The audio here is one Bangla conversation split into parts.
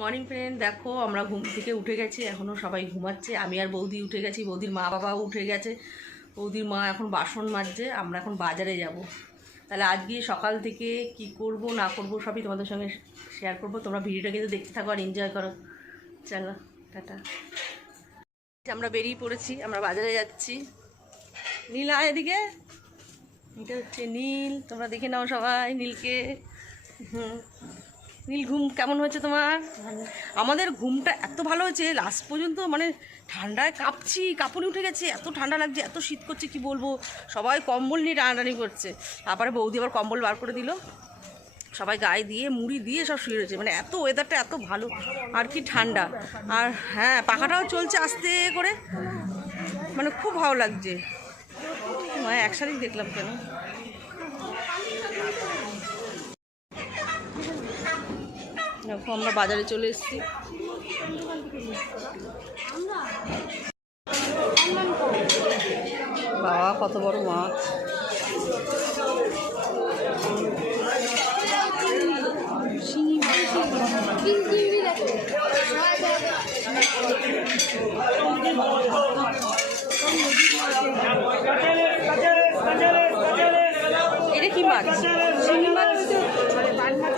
মর্নিং ফ্রেন্ড দেখো, আমরা ঘুম থেকে উঠে গেছি এখনও সবাই ঘুমাচ্ছে। আমি আর বৌদি উঠে গেছি, বৌদির মা বাবাও উঠে গেছে। বৌদির মা এখন বাসন মাজছে, আমরা এখন বাজারে যাব। তাহলে আজকে সকাল থেকে কি করব, না করব, সবই তোমাদের সঙ্গে শেয়ার করব। তোমরা ভিডিওটা কিন্তু দেখতে থাকো আর এনজয় করো। চলো, টাটা। আমরা বেরিয়ে পড়েছি, আমরা বাজারে যাচ্ছি। নীল আয় এদিকে? এটা হচ্ছে নীল। তোমরা দেখে নাও সবাই নীলকে। হুম। নীল ঘুম কেমন হয়েছে তোমার? আমাদের ঘুমটা এত ভালো হয়েছে লাস্ট পর্যন্ত মানে ঠান্ডায় কাঁপছি কাঁপুনি উঠে গেছে এত ঠান্ডা লাগছে এত শীত করছে কি বলব? সবাই কম্বল নিয়ে টানাটানি করছে। তারপরে বৌদি আবার কম্বল বার করে দিল। সবাই গায়ে দিয়ে মুড়ি দিয়ে সব শুয়ে রয়েছে। মানে এত ওয়েদারটা এত ভালো আর কি ঠান্ডা। আর হ্যাঁ পাখাটাও চলছে আস্তে করে। মানে খুব ভালো লাগছে। মানে একসাথেই দেখলাম কেন? দেখো আমরা বাজারে চলে এসেছি বাবা কত বড় মাছ এটা কি মাছ মাছ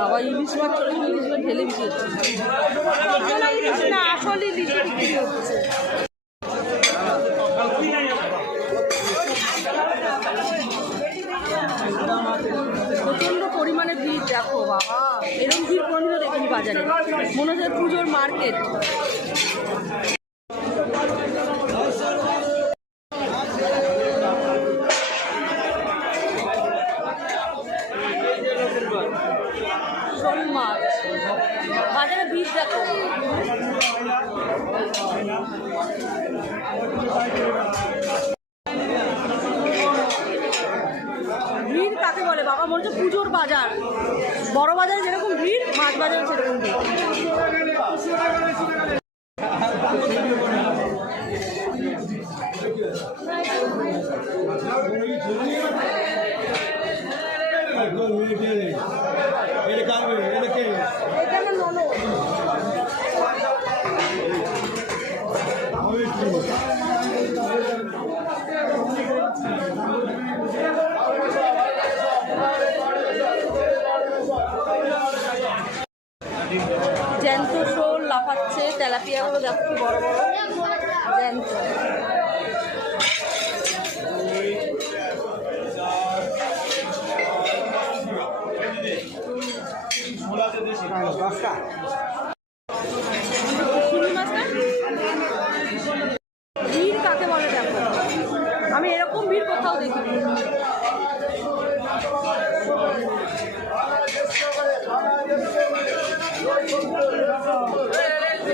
বাবা ইলিশ মাছ ছোটো ছোটো ইলিশ মাছ ঢেলে বিক্রি হচ্ছে না আসলে ইলিশ বিক্রি হচ্ছে প্রচণ্ড পরিমাণে ভিড় দেখো বাবা। এরকম ভিড় কোনোদিনও দেখিনি বাজারে। মনে হচ্ছে পুজোর মার্কেট। বাজারে ভিড় দেখো। ভিড় কাকে বলে বাবা মনে হচ্ছে পুজোর বাজার। বড় বাজারে যেরকম ভিড় মাছ বাজারে সেরকম ভিড়। জ্যান্ত শোল লাফাচ্ছে, তেলাপিয়াগুলো দেখো কি বড় বড়। জ্যান্ত? ভিড় কাকে বলে দেখো? আমি এরকম ভিড় কোথাও দেখিনি। কি ভিড়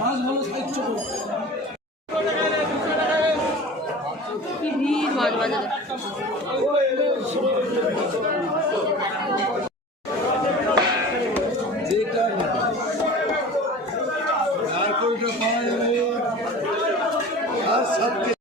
মাছ বাজারে सत्य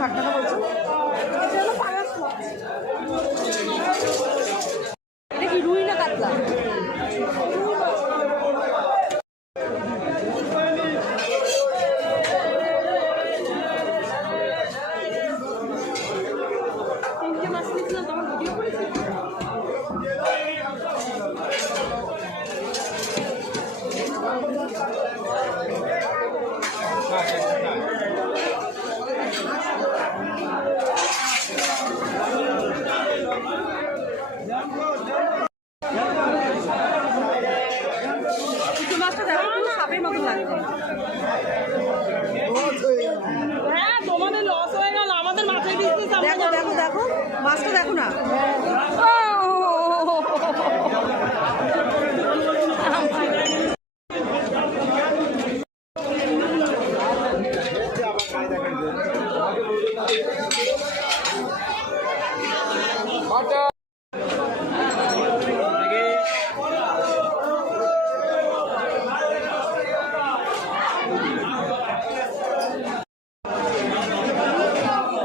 ষাট টাকা বলছো? এটা কি রুই না কাতলা? তিনটে মাছ নিয়েছিলাম তখন ভিডিও করেছি পুজো মাছটা দেখো পুরো সাপের মতো লাগছে হ্যাঁ তোমাদের লস হয়ে গেল আমাদের মাছের বিজনেস দেখো দেখো দেখো মাছটা দেখো না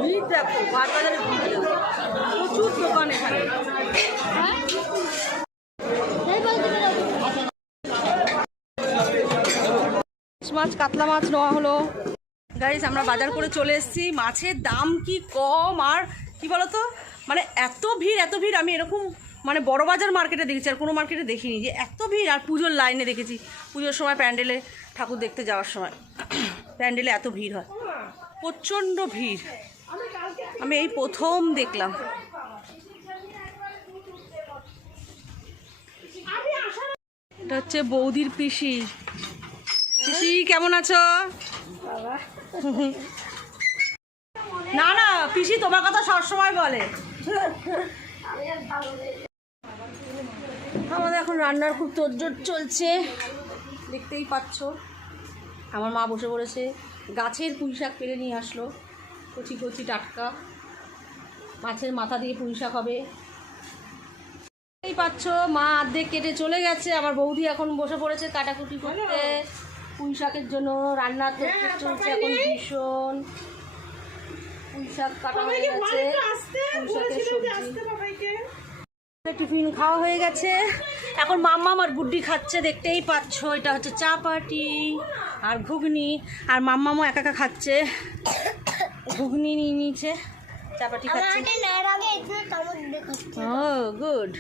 ভিড় দেখো বাজারে ভিড় দেখো প্রচুর দোকান এখানে ইলিশ মাছ কাতলা মাছ নেওয়া হলো। গাইস আমরা বাজার করে চলে এসেছি। মাছের দাম কি কম আর কি বলতো? মানে এত ভিড় এত ভিড়, আমি এরকম মানে বড় বাজার মার্কেটে দেখেছি আর কোনো মার্কেটে দেখিনি যে এত ভিড়। আর পুজোর লাইনে দেখেছি, পুজোর সময় প্যান্ডেলে, ঠাকুর দেখতে যাওয়ার সময়। প্যান্ডেলে এত ভিড় হয়। প্রচণ্ড ভিড়। আমি এই প্রথম দেখলাম। এটা হচ্ছে বৌদির পিসি। পিসি কেমন আছো? না না পিসি তোমার কথা সবসময় বলে। আমাদের এখন রান্নার খুব তোড়জোড় চলছে। দেখতেই পাচ্ছ। আমার মা বসে পড়েছে। গাছের পুঁই শাক পেরে নিয়ে আসলো। কচি কচি টাটকা। মাছের মাথা দিয়ে পুঁই শাক হবে। এই পাচ্ছ মা অর্ধেক কেটে চলে গেছে। আমার বৌদি এখন বসে পড়েছে কাটাকুটি করতে। পুঁই শাকের জন্য রান্না করতে চলছে এখন ভীষণ। পুঁই শাক কাটা হয়ে গেছে পুঁই শাকের সবজি। টিফিন খাওয়া হয়ে গেছে। এখন মাম্মা আমার গুড্ডি খাচ্ছে দেখতেই পাচ্ছ এটা হচ্ছে চাপাটি আর ঘুগনি। আর মাম্মামও একা একা খাচ্ছে। ঘুগনি নিয়ে নিয়েছে চাপাটি খাচ্ছে। Oh good.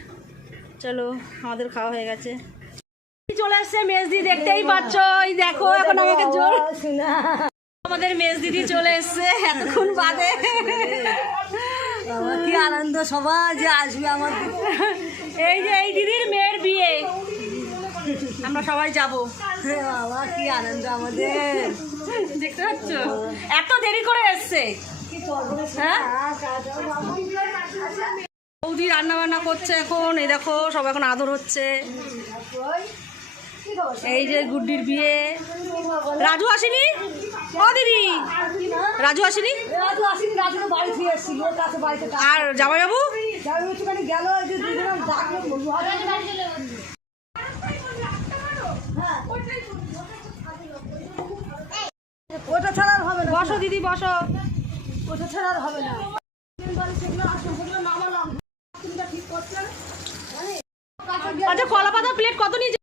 চলো আমাদের খাওয়া হয়ে গেছে। আসছে দেখতেই পাচ্ছ। এই দেখো, এখন আমাকে জোর আমাদের মেজ দিদি চলে এসছে এতক্ষণ বাদে। কি আনন্দ, সবাই যে আসবে আমার এই যে এই দিদির মেয়ের বিয়ে। আমরা সবাই যাব। বাবা, কি আনন্দ আমাদের। দেখতে পাচ্ছ? এত দেরি করে এসছে। হ্যাঁ? বৌদি রান্না বান্না করছে এখন। এই দেখো, সব এখন আদর হচ্ছে। এই যে গুড্ডির বিয়ে। রাজু আসেনি? ও দিদি। রাজু আসেনি? রাজু আসিনি রাজু তো বাড়ি ফিরে এসেছিল ওর কাছে বাড়িতে কাজ আর জামাইবাবু? যার একটুখানি গেল যে দুজনে ডাকলো হ্যাঁ। ওটা ছাড়া হবে না। বসো দিদি বসো। ওটা ছাড়া হবে না। করছেন আচ্ছা কলা পাতা প্লেট কত নিয়ে